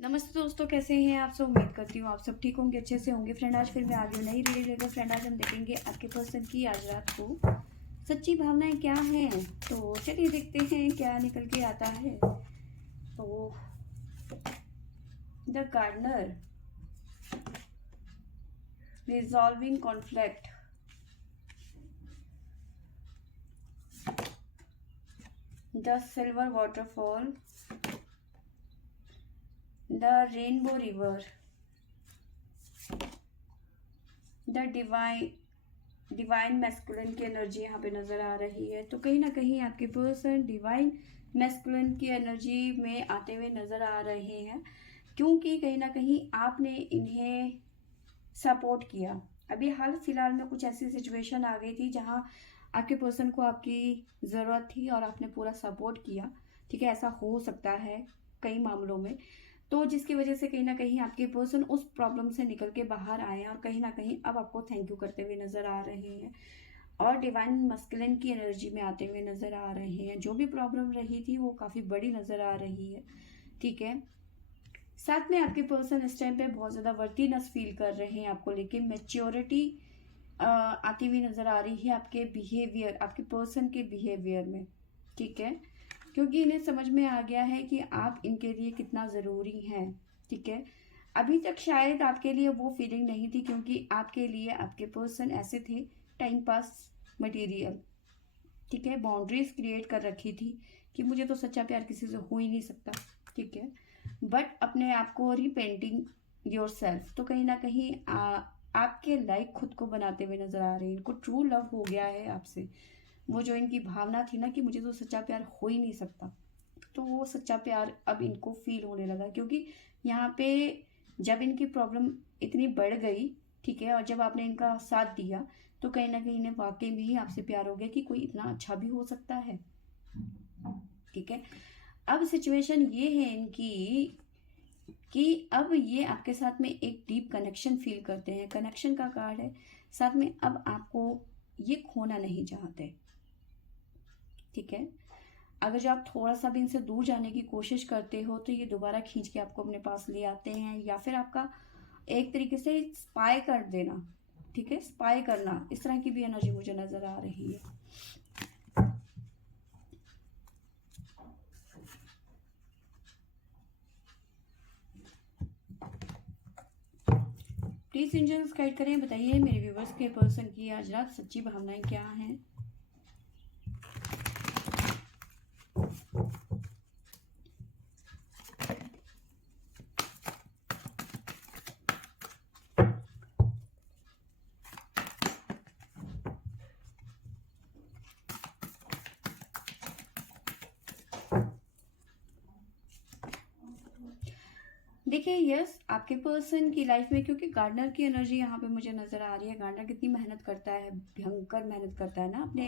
नमस्ते दोस्तों, कैसे हैं आप सब। उम्मीद करती हूँ आप सब ठीक होंगे, अच्छे से होंगे। फ्रेंड आज फिर मैं आ गई हूँ नई रीडिंग लेकर। फ्रेंड आज हम देखेंगे आपके पर्सन की आज रात को सच्ची भावनाएं क्या हैं। तो चलिए देखते हैं क्या निकल के आता है। तो the gardener, resolving conflict, the silver waterfall, the rainbow river, the divine masculine की एनर्जी यहाँ पे नज़र आ रही है। तो कहीं ना कहीं आपके पर्सन डिवाइन मैस्कुलिन की एनर्जी में आते हुए नज़र आ रहे हैं, क्योंकि कहीं ना कहीं आपने इन्हें सपोर्ट किया। अभी हाल फिलहाल में कुछ ऐसी सिचुएशन आ गई थी जहाँ आपके पर्सन को आपकी ज़रूरत थी और आपने पूरा सपोर्ट किया। ठीक है, ऐसा हो सकता है कई मामलों में। तो जिसकी वजह से कहीं ना कहीं आपके पर्सन उस प्रॉब्लम से निकल के बाहर आए हैं और कहीं ना कहीं अब आपको थैंक यू करते हुए नज़र आ रहे हैं और डिवाइन मस्कुलिन की एनर्जी में आते हुए नज़र आ रहे हैं। जो भी प्रॉब्लम रही थी वो काफ़ी बड़ी नज़र आ रही है। ठीक है, साथ में आपके पर्सन इस टाइम पे बहुत ज़्यादा वर्थीनेस फील कर रहे हैं आपको लेके। मेच्योरिटी आती हुई नज़र आ रही है आपके बिहेवियर, आपके पर्सन के बिहेवियर में। ठीक है, क्योंकि इन्हें समझ में आ गया है कि आप इनके लिए कितना ज़रूरी हैं। ठीक है, अभी तक शायद आपके लिए वो फीलिंग नहीं थी, क्योंकि आपके लिए आपके पर्सन ऐसे थे टाइम पास मटेरियल। ठीक है, बाउंड्रीज क्रिएट कर रखी थी कि मुझे तो सच्चा प्यार किसी से हो ही नहीं सकता। ठीक है, बट अपने आप को रिपेंटिंग योर सेल्फ, तो कहीं ना कहीं आपके लाइक खुद को बनाते हुए नजर आ रहे हैं। इनको ट्रू लव हो गया है आपसे। वो जो इनकी भावना थी ना कि मुझे तो सच्चा प्यार हो ही नहीं सकता, तो वो सच्चा प्यार अब इनको फील होने लगा। क्योंकि यहाँ पे जब इनकी प्रॉब्लम इतनी बढ़ गई, ठीक है, और जब आपने इनका साथ दिया, तो कहीं ना कहीं इन्हें वाकई में ही आपसे प्यार हो गया कि कोई इतना अच्छा भी हो सकता है। ठीक है, अब सिचुएशन ये है इनकी कि अब ये आपके साथ में एक डीप कनेक्शन फील करते हैं। कनेक्शन का कार्ड है साथ में। अब आपको ये खोना नहीं चाहते। ठीक है, अगर जो आप थोड़ा सा भी इनसे दूर जाने की कोशिश करते हो तो ये दोबारा खींच के आपको अपने पास ले आते हैं, या फिर आपका एक तरीके से स्पाई कर देना। ठीक है, स्पाई करना, इस तरह की भी एनर्जी मुझे नजर आ रही है। प्लीज एंजल्स गाइड करें, बताइए मेरे व्यूवर्स के पर्सन की आज रात सच्ची भावनाएं क्या हैं। देखिए, यस, आपके पर्सन की लाइफ में, क्योंकि गार्डनर की एनर्जी यहाँ पे मुझे नजर आ रही है। गार्डनर कितनी मेहनत करता है, भयंकर मेहनत करता है ना अपने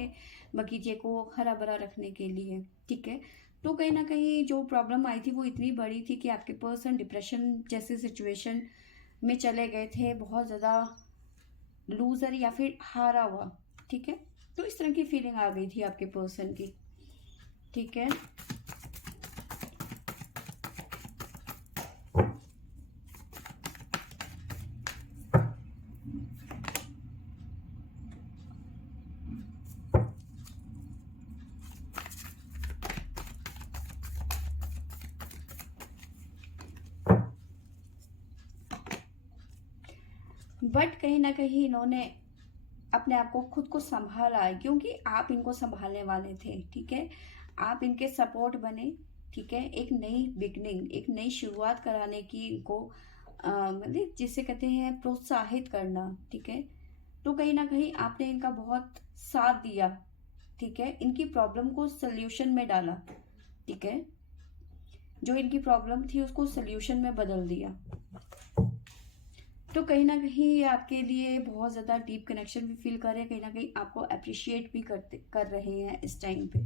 बगीचे को हरा भरा रखने के लिए। ठीक है, तो कहीं ना कहीं जो प्रॉब्लम आई थी वो इतनी बड़ी थी कि आपके पर्सन डिप्रेशन जैसे सिचुएशन में चले गए थे, बहुत ज़्यादा लूजर या फिर हारा हुआ। ठीक है, तो इस तरह की फीलिंग आ गई थी आपके पर्सन की। ठीक है, बट कहीं ना कहीं इन्होंने अपने आप को खुद को संभाला है, क्योंकि आप इनको संभालने वाले थे। ठीक है, आप इनके सपोर्ट बने। ठीक है, एक नई बिगनिंग, एक नई शुरुआत कराने की इनको मतलब जिसे कहते हैं प्रोत्साहित करना। ठीक है, तो कहीं ना कहीं आपने इनका बहुत साथ दिया। ठीक है, इनकी प्रॉब्लम को सल्यूशन में डाला। ठीक है, जो इनकी प्रॉब्लम थी उसको सल्यूशन में बदल दिया। तो कहीं ना कहीं ये आपके लिए बहुत ज़्यादा डीप कनेक्शन भी फील कर रहे हैं, कहीं ना कहीं आपको अप्रिशिएट भी कर रहे हैं इस टाइम पे।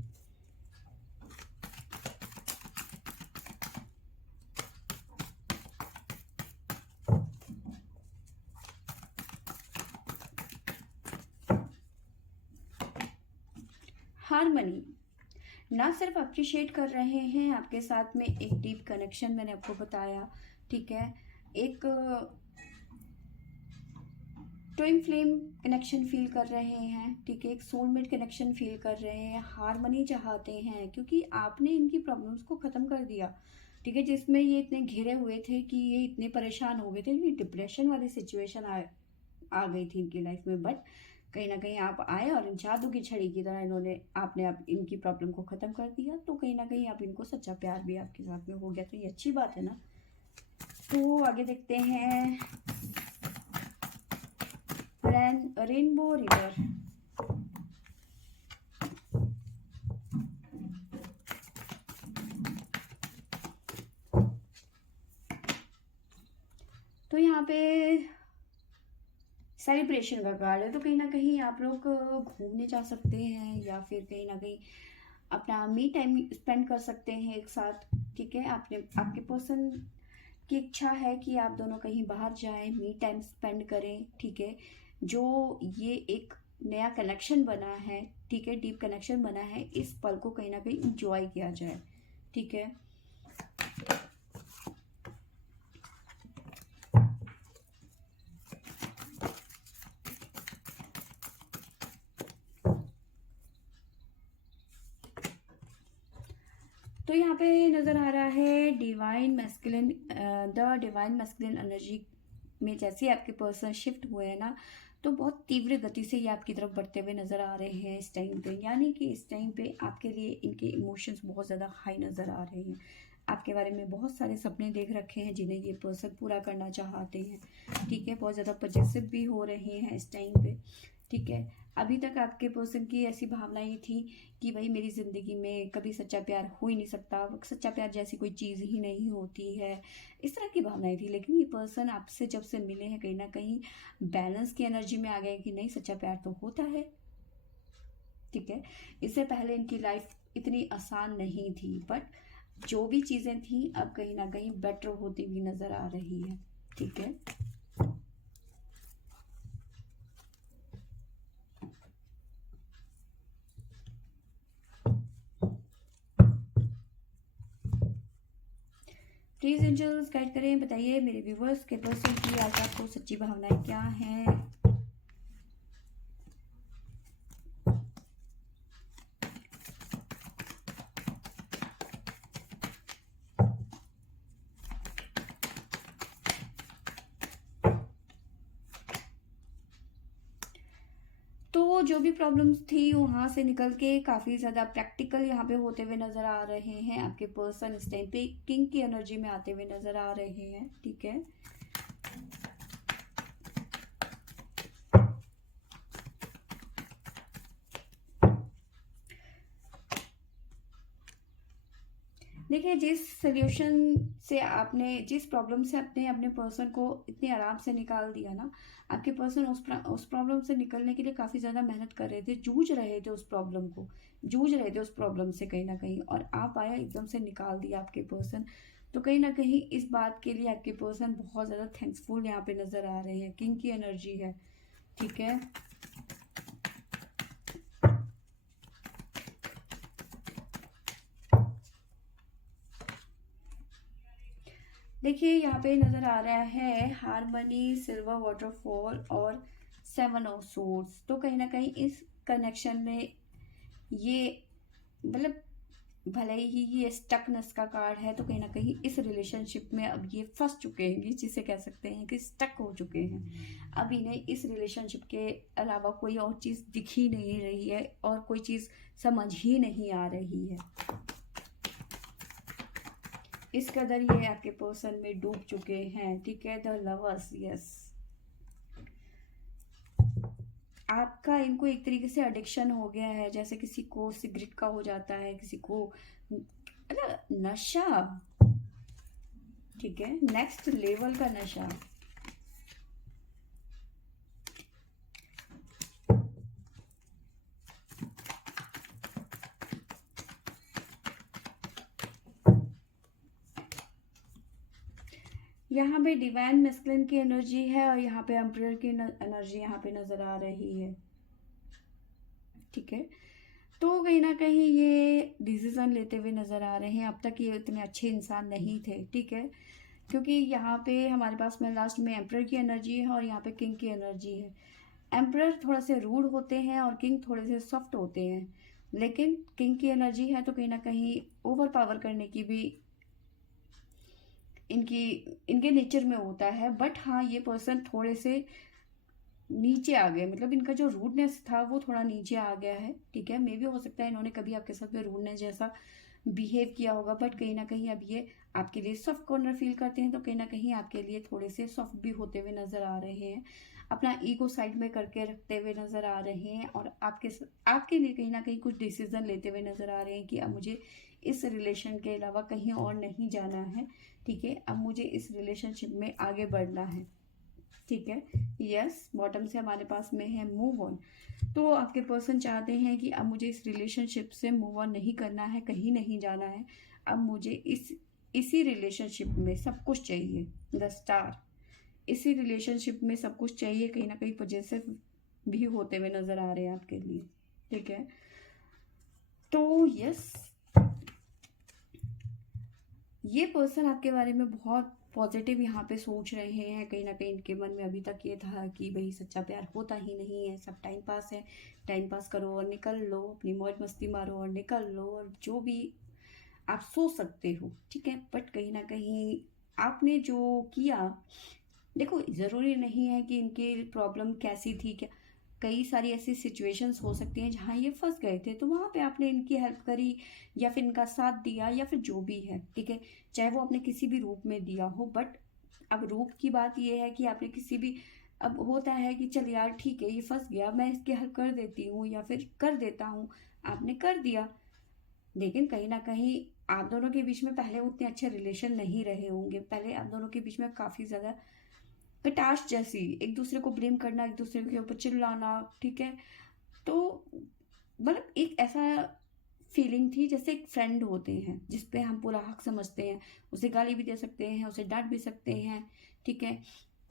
हारमनी, ना सिर्फ अप्रिशिएट कर रहे हैं, आपके साथ में एक डीप कनेक्शन मैंने आपको बताया, ठीक है, एक ट्विन फ्लेम कनेक्शन फील कर रहे हैं, ठीक है, एक सोलमेट कनेक्शन फील कर रहे हैं, हारमनी चाहते हैं, क्योंकि आपने इनकी प्रॉब्लम्स को ख़त्म कर दिया, ठीक है, जिसमें ये इतने घिरे हुए थे कि ये इतने परेशान हो गए थे, ये डिप्रेशन वाली सिचुएशन आ गई थी इनकी लाइफ में। बट कहीं ना कहीं आप आए और इन जादू की छड़ी की तरह इन्होंने आपने आप इनकी प्रॉब्लम को ख़त्म कर दिया, तो कहीं ना कहीं आप इनको सच्चा प्यार भी आपके साथ में हो गया, तो ये अच्छी बात है ना। तो आगे देखते हैं रेनबो रिवर। तो यहाँ पे सेलिब्रेशन का कार्ड है, तो कहीं ना कहीं आप लोग घूमने जा सकते हैं या फिर कहीं ना कहीं अपना मी टाइम स्पेंड कर सकते हैं एक साथ, ठीक है। आपने आपके पर्सन की इच्छा है कि आप दोनों कहीं बाहर जाएं, मी टाइम स्पेंड करें, ठीक है। जो ये एक नया कनेक्शन बना है, ठीक है, डीप कनेक्शन बना है, इस पल को कहीं ना कहीं इंजॉय किया जाए, ठीक है। तो यहाँ पे नज़र आ रहा है divine masculine, the divine masculine energy में जैसे आपके पर्सन शिफ्ट हुए हैं ना, तो बहुत तीव्र गति से ये आपकी तरफ बढ़ते हुए नज़र आ रहे हैं इस टाइम पे, यानी कि इस टाइम पे आपके लिए इनके इमोशंस बहुत ज़्यादा हाई नज़र आ रहे हैं। आपके बारे में बहुत सारे सपने देख रखे हैं जिन्हें ये पर्सन पूरा करना चाहते हैं, ठीक है। बहुत ज़्यादा पजेसिव भी हो रहे हैं इस टाइम पे, ठीक है। अभी तक आपके पर्सन की ऐसी भावनाएं थी कि भाई मेरी ज़िंदगी में कभी सच्चा प्यार हो ही नहीं सकता, सच्चा प्यार जैसी कोई चीज़ ही नहीं होती है, इस तरह की भावनाएं थी। लेकिन ये पर्सन आपसे जब से मिले हैं, कहीं ना कहीं बैलेंस की एनर्जी में आ गए कि नहीं, सच्चा प्यार तो होता है, ठीक है। इससे पहले इनकी लाइफ इतनी आसान नहीं थी, बट जो भी चीज़ें थी अब कहीं ना कहीं बेटर होती हुई नज़र आ रही है, ठीक है। प्लीज़ एंजल्स गाइड करें, बताइए मेरे व्यूवर्स के पर्सन की आज आपको सच्ची भावनाएं क्या हैं। तो जो भी प्रॉब्लम्स थी वहाँ से निकल के काफ़ी ज़्यादा प्रैक्टिकल यहाँ पे होते हुए नज़र आ रहे हैं। आपके पर्सन इस टाइम पे किंग की एनर्जी में आते हुए नज़र आ रहे हैं, ठीक है। देखिए, जिस सोल्यूशन से आपने, जिस प्रॉब्लम से आपने अपने पर्सन को इतने आराम से निकाल दिया ना, आपके पर्सन उस प्रॉब्लम से निकलने के लिए काफ़ी ज़्यादा मेहनत कर रहे थे, जूझ रहे थे उस प्रॉब्लम को, जूझ रहे थे उस प्रॉब्लम से कहीं ना कहीं, और आप आया एकदम से निकाल दिया आपके पर्सन। तो कहीं ना कहीं इस बात के लिए आपके पर्सन बहुत ज़्यादा थैंक्सफुल यहाँ पे नज़र आ रहे हैं, किंग की एनर्जी है, ठीक है। देखिए, यहाँ पे नज़र आ रहा है हारमनी, सिल्वर वाटरफॉल और 7 ऑफ सोर्ड्स। तो कहीं ना कहीं इस कनेक्शन में ये, मतलब भले ही ये स्टकनेस का कार्ड है, तो कहीं ना कहीं इस रिलेशनशिप में अब ये फंस चुके हैं, जिसे कह सकते हैं कि स्टक हो चुके हैं। अब इन्हें इस रिलेशनशिप के अलावा कोई और चीज़ दिख ही नहीं रही है और कोई चीज़ समझ ही नहीं आ रही है। इस कदर ये आपके पर्सन में डूब चुके हैं, ठीक है। द लवर्स, यस, आपका इनको एक तरीके से एडिक्शन हो गया है, जैसे किसी को सिगरेट का हो जाता है, किसी को मतलब नशा, ठीक है, नेक्स्ट लेवल का नशा। यहाँ पे डिवाइन मैस्कुलिन की एनर्जी है और यहाँ पे एम्परर की एनर्जी यहाँ पे नजर आ रही है, ठीक है। तो कहीं ना कहीं ये डिसीजन लेते हुए नज़र आ रहे हैं। अब तक ये इतने अच्छे इंसान नहीं थे, ठीक है, क्योंकि यहाँ पे हमारे पास में लास्ट में एम्प्रर की एनर्जी है और यहाँ पे किंग की एनर्जी है। एम्प्रर थोड़ा से रूड होते हैं और किंग थोड़े से सॉफ्ट होते हैं, लेकिन किंग की एनर्जी है तो कहीं ना कहीं ओवर पावर करने की भी इनकी इनके नेचर में होता है। बट हाँ, ये पर्सन थोड़े से नीचे आ गए, मतलब इनका जो रूडनेस था वो थोड़ा नीचे आ गया है, ठीक है। मे भी हो सकता है इन्होंने कभी आपके साथ में रूडनेस जैसा बिहेव किया होगा, बट कहीं ना कहीं अब ये आपके लिए सॉफ्ट कॉर्नर फील करते हैं, तो कहीं ना कहीं आपके लिए थोड़े से सॉफ्ट भी होते हुए नजर आ रहे हैं, अपना ईगो साइड में करके रखते हुए नजर आ रहे हैं, और आपके लिए कहीं ना कहीं कुछ डिसीजन लेते हुए नजर आ रहे हैं कि अब मुझे इस रिलेशन के अलावा कहीं और नहीं जाना है, ठीक है, अब मुझे इस रिलेशनशिप में आगे बढ़ना है, ठीक है। यस, बॉटम से हमारे पास में है मूव ऑन। तो आपके पर्सन चाहते हैं कि अब मुझे इस रिलेशनशिप से मूव ऑन नहीं करना है, कहीं नहीं जाना है, अब मुझे इसी रिलेशनशिप में सब कुछ चाहिए, द स्टार। इसी रिलेशनशिप में सब कुछ चाहिए, कहीं ना कहीं पॉजिटिव भी होते हुए नजर आ रहे हैं आपके लिए, ठीक है। तो यस, ये पर्सन आपके बारे में बहुत पॉजिटिव यहाँ पे सोच रहे हैं। कहीं ना कहीं इनके मन में अभी तक ये था कि भाई सच्चा प्यार होता ही नहीं है, सब टाइम पास है, टाइम पास करो और निकल लो, अपनी मौज मस्ती मारो और निकल लो, और जो भी आप सोच सकते हो, ठीक है। बट कहीं ना कहीं आपने जो किया, देखो ज़रूरी नहीं है कि इनकी प्रॉब्लम कैसी थी, क्या कई सारी ऐसी सिचुएशंस हो सकती हैं जहाँ ये फंस गए थे, तो वहाँ पे आपने इनकी हेल्प करी या फिर इनका साथ दिया या फिर जो भी है, ठीक है, चाहे वो आपने किसी भी रूप में दिया हो। बट अब रूप की बात ये है कि आपने किसी भी, अब होता है कि चल यार ठीक है ये फंस गया, मैं इसकी हेल्प कर देती हूँ या फिर कर देता हूँ, आपने कर दिया। लेकिन कहीं ना कहीं आप दोनों के बीच में पहले उतने अच्छे रिलेशन नहीं रहे होंगे, पहले आप दोनों के बीच में काफ़ी ज़्यादा कटाश जैसी, एक दूसरे को ब्लेम करना, एक दूसरे के ऊपर चिल्लाना, ठीक है। तो मतलब एक ऐसा फीलिंग थी जैसे एक फ्रेंड होते हैं जिस पे हम पूरा हक समझते हैं, उसे गाली भी दे सकते हैं, उसे डांट भी सकते हैं, ठीक है,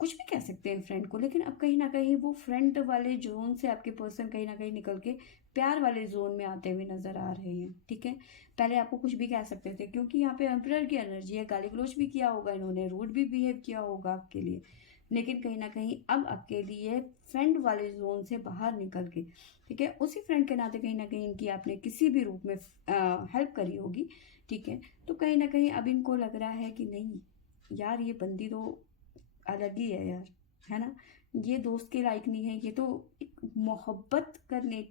कुछ भी कह सकते हैं फ्रेंड को। लेकिन अब कहीं ना कहीं वो फ्रेंड वाले जोन से आपके पर्सन कहीं ना कहीं निकल के प्यार वाले जोन में आते हुए नजर आ रहे हैं, ठीक है। पहले आपको कुछ भी कह सकते थे क्योंकि यहाँ पे एम्परर की एनर्जी है, गाली गलौज भी किया होगा इन्होंने, रूड भी बिहेव किया होगा आपके लिए, लेकिन कहीं ना कहीं अब आपके लिए फ्रेंड वाले जोन से बाहर निकल के, ठीक है, उसी फ्रेंड के नाते कहीं ना कहीं इनकी आपने किसी भी रूप में हेल्प करी होगी, ठीक है। तो कहीं ना कहीं अब इनको लग रहा है कि नहीं यार, ये बंदी तो अलग ही है यार, है ना, ये दोस्त के लायक नहीं है, ये तो एक मोहब्बत करने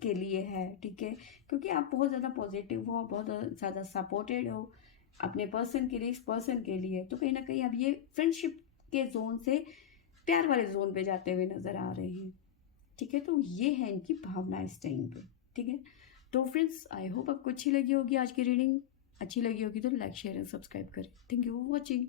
के लिए है, ठीक है, क्योंकि आप बहुत ज़्यादा पॉजिटिव हो, बहुत ज़्यादा सपोर्टेड हो अपने पर्सन के लिए, इस पर्सन के लिए, तो कहीं ना कहीं अब ये फ्रेंडशिप के जोन से प्यार वाले जोन पे जाते हुए नजर आ रहे हैं, ठीक है। तो ये है इनकी भावना इस टाइम पे, ठीक है। तो फ्रेंड्स, आई होप आपको अच्छी लगी होगी आज की रीडिंग, अच्छी लगी होगी तो लाइक शेयर एंड सब्सक्राइब करें। Thank you for watching.